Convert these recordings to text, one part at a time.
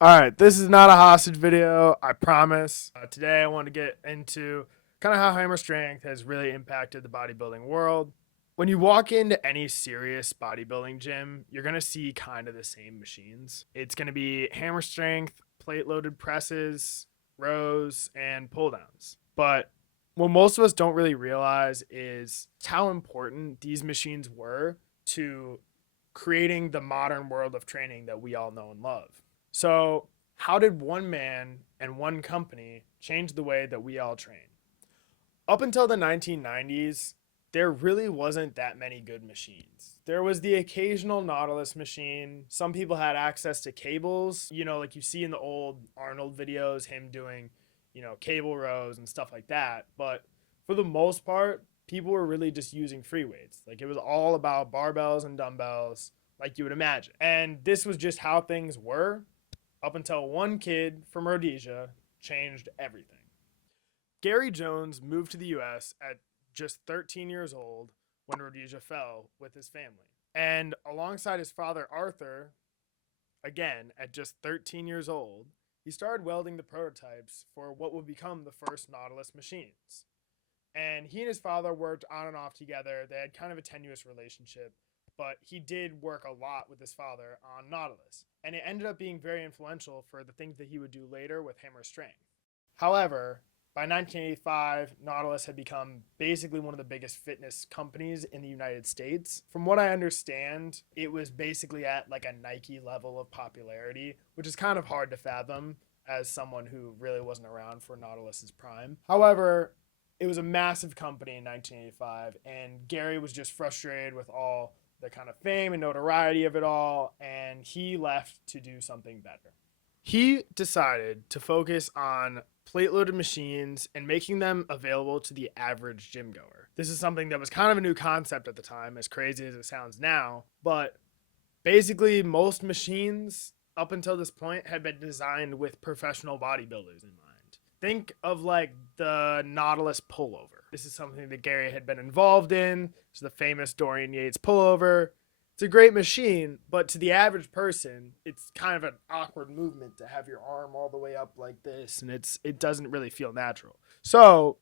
All right, this is not a hostage video, I promise. Today I want to get into kind of how hammer strength has really impacted the bodybuilding world. When you walk into any serious bodybuilding gym, you're going to see kind of the same machines. It's going to be hammer strength, plate loaded presses, rows, and pull downs. But what most of us don't really realize is how important these machines were to creating the modern world of training that we all know and love. So, how did one man and one company change the way that we all train? Up until the 1990s, there really wasn't that many good machines. There was the occasional Nautilus machine. Some people had access to cables, like you see in the old Arnold videos, him doing, cable rows and stuff like that. But for the most part, people were really just using free weights. Like it was all about barbells and dumbbells, like you would imagine. And this was just how things were up until one kid from Rhodesia changed everything. Gary Jones moved to the US at just 13 years old when Rhodesia fell with his family. And alongside his father, Arthur, again at just 13 years old, he started welding the prototypes for what would become the first Nautilus machines. And he and his father worked on and off together. They had kind of a tenuous relationship, but he did work a lot with his father on Nautilus. And it ended up being very influential for the things that he would do later with hammer strength. However, by 1985, Nautilus had become basically one of the biggest fitness companies in the United States. From what I understand, it was basically at like a Nike level of popularity, which is kind of hard to fathom as someone who really wasn't around for Nautilus's prime. However, it was a massive company in 1985, and Gary was just frustrated with all the kind of fame and notoriety of it all, and he left to do something better. He decided to focus on plate-loaded machines and making them available to the average gym goer. This is something that was kind of a new concept at the time, as crazy as it sounds now, but basically most machines up until this point had been designed with professional bodybuilders in mind. Think of like the Nautilus pullover. This is something that Gary had been involved in. It's the famous Dorian Yates pullover. It's a great machine, but to the average person, it's kind of an awkward movement to have your arm all the way up like this, and it doesn't really feel natural. So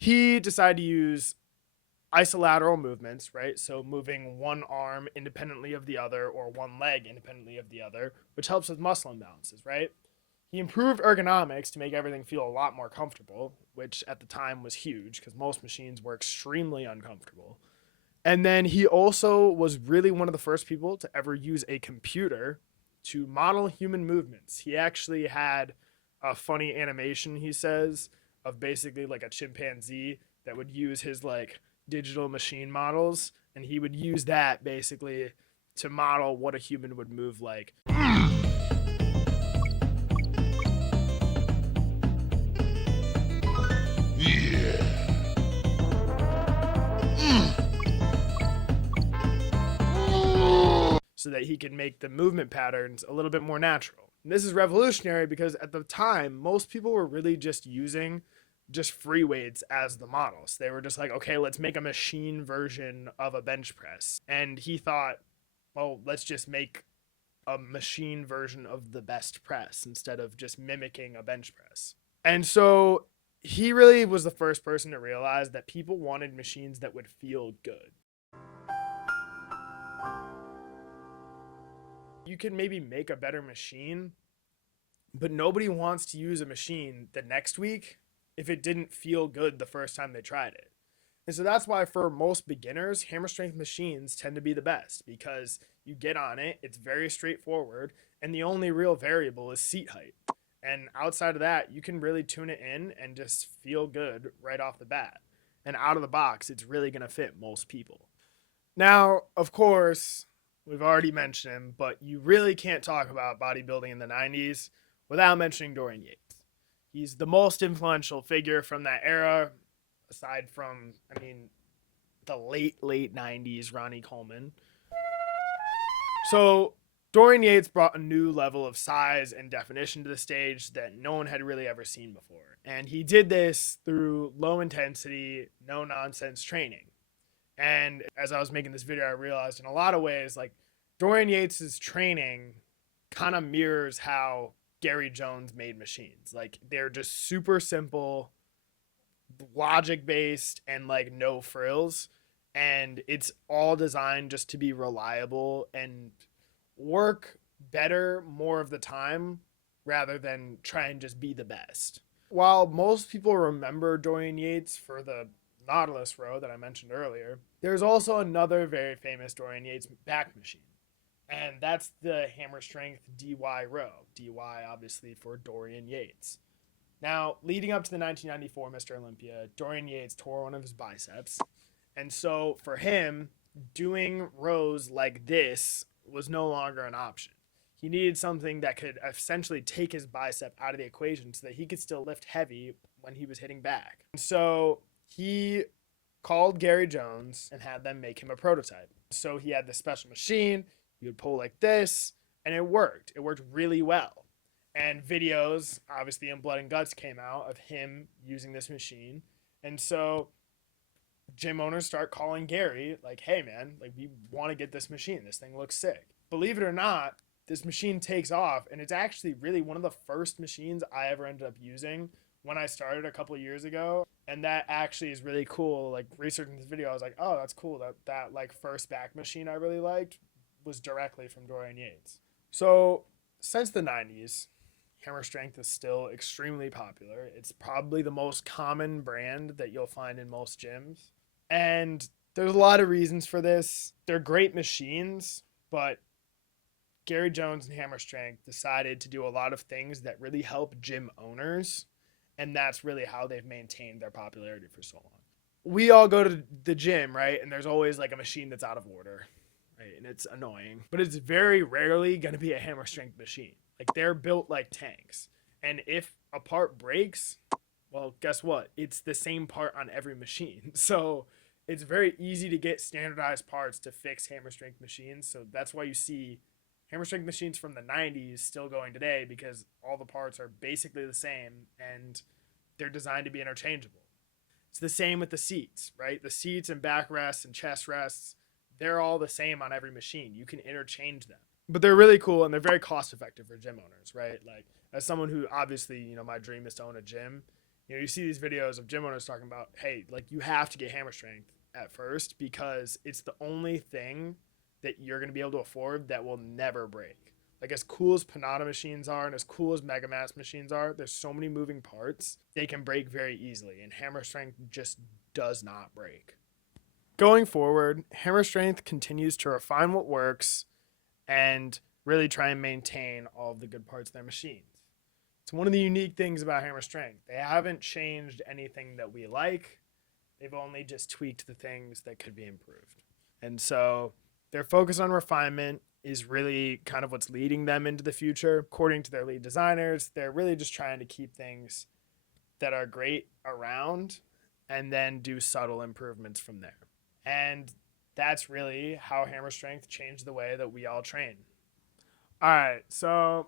he decided to use isolateral movements, right? So moving one arm independently of the other or one leg independently of the other, which helps with muscle imbalances, right? He improved ergonomics to make everything feel a lot more comfortable, which at the time was huge because most machines were extremely uncomfortable. And then he also was really one of the first people to ever use a computer to model human movements. He actually had a funny animation, he says, of basically like a chimpanzee that would use his like digital machine models, and he would use that basically to model what a human would move like. So that he could make the movement patterns a little bit more natural. And this is revolutionary because at the time, most people were really just using just free weights as the models. They were just like, okay, let's make a machine version of a bench press. And he thought, well, let's just make a machine version of the best press instead of just mimicking a bench press. And so he really was the first person to realize that people wanted machines that would feel good. You can maybe make a better machine, but nobody wants to use a machine the next week if it didn't feel good the first time they tried it. And so that's why for most beginners, hammer strength machines tend to be the best because you get on it, it's very straightforward, and the only real variable is seat height. And outside of that, you can really tune it in and just feel good right off the bat. And out of the box, it's really going to fit most people. Now, of course, we've already mentioned him, but you really can't talk about bodybuilding in the 90s without mentioning Dorian Yates. He's the most influential figure from that era, aside from, the late 90s Ronnie Coleman. So Dorian Yates brought a new level of size and definition to the stage that no one had really ever seen before. And he did this through low intensity, no nonsense training. And as I was making this video, I realized in a lot of ways, like Dorian Yates' training kind of mirrors how Gary Jones made machines. Like they're just super simple, logic based, and like no frills. And it's all designed just to be reliable and work better more of the time rather than try and just be the best. While most people remember Dorian Yates for the Nautilus row that I mentioned earlier, there's also another very famous Dorian Yates back machine, and that's the Hammer Strength DY row. DY obviously for Dorian Yates. Now, leading up to the 1994 Mr. Olympia, Dorian Yates tore one of his biceps, and so for him, doing rows like this was no longer an option. He needed something that could essentially take his bicep out of the equation so that he could still lift heavy when he was hitting back. And so he called Gary Jones and had them make him a prototype. So he had this special machine. He would pull like this, and it worked. It worked really well. And videos, obviously in Blood and Guts, came out of him using this machine. And so gym owners start calling Gary, like, hey, man, like, we want to get this machine. This thing looks sick. Believe it or not, this machine takes off, and it's actually really one of the first machines I ever ended up using when I started a couple of years ago. And that actually is really cool. Like, researching this video, I was like, oh, that's cool. That like first back machine I really liked was directly from Dorian Yates. So since the 90s, Hammer Strength is still extremely popular. It's probably the most common brand that you'll find in most gyms. And there's a lot of reasons for this. They're great machines, but Gary Jones and Hammer Strength decided to do a lot of things that really help gym owners, and that's really how they've maintained their popularity for so long. We all go to the gym, right? And there's always like a machine that's out of order, right? And it's annoying, but it's very rarely going to be a Hammer Strength machine. Like they're built like tanks. And if a part breaks, well, guess what? It's the same part on every machine. So it's very easy to get standardized parts to fix Hammer Strength machines. So that's why you see Hammer Strength machines from the 90s still going today, because all the parts are basically the same and they're designed to be interchangeable. It's the same with the seats, right? The seats and back rests and chest rests, they're all the same on every machine. You can interchange them. But they're really cool and they're very cost effective for gym owners, right? Like, as someone who obviously, my dream is to own a gym, you see these videos of gym owners talking about, hey, like, you have to get Hammer Strength at first because it's the only thing that you're going to be able to afford that will never break. Like, as cool as Panada machines are and as cool as Mega Mass machines are, there's so many moving parts, they can break very easily, and Hammer Strength just does not break. Going forward, Hammer Strength continues to refine what works and really try and maintain all of the good parts of their machines. It's one of the unique things about Hammer Strength. They haven't changed anything that we like. They've only just tweaked the things that could be improved. And so their focus on refinement is really kind of what's leading them into the future. According to their lead designers, they're really just trying to keep things that are great around and then do subtle improvements from there. And that's really how Hammer Strength changed the way that we all train. All right, so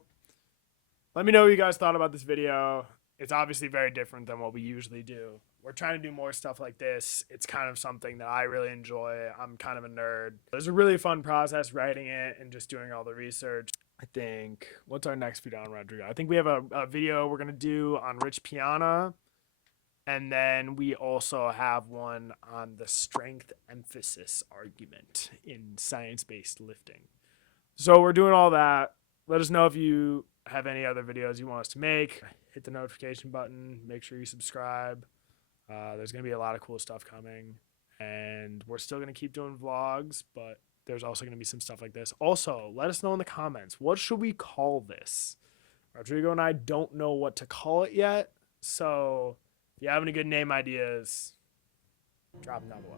let me know what you guys thought about this video. It's obviously very different than what we usually do. We're trying to do more stuff like this. It's kind of something that I really enjoy. I'm kind of a nerd. It was a really fun process writing it and just doing all the research. I think, what's our next video on Rodrigo? I think we have a video we're going to do on Rich Piana. And then we also have one on the strength emphasis argument in science-based lifting. So we're doing all that. Let us know if you have any other videos you want us to make. Hit the notification button. Make sure you subscribe. There's going to be a lot of cool stuff coming. And we're still going to keep doing vlogs, but there's also going to be some stuff like this. Also, let us know in the comments. What should we call this? Rodrigo and I don't know what to call it yet. So if you have any good name ideas, drop them down below.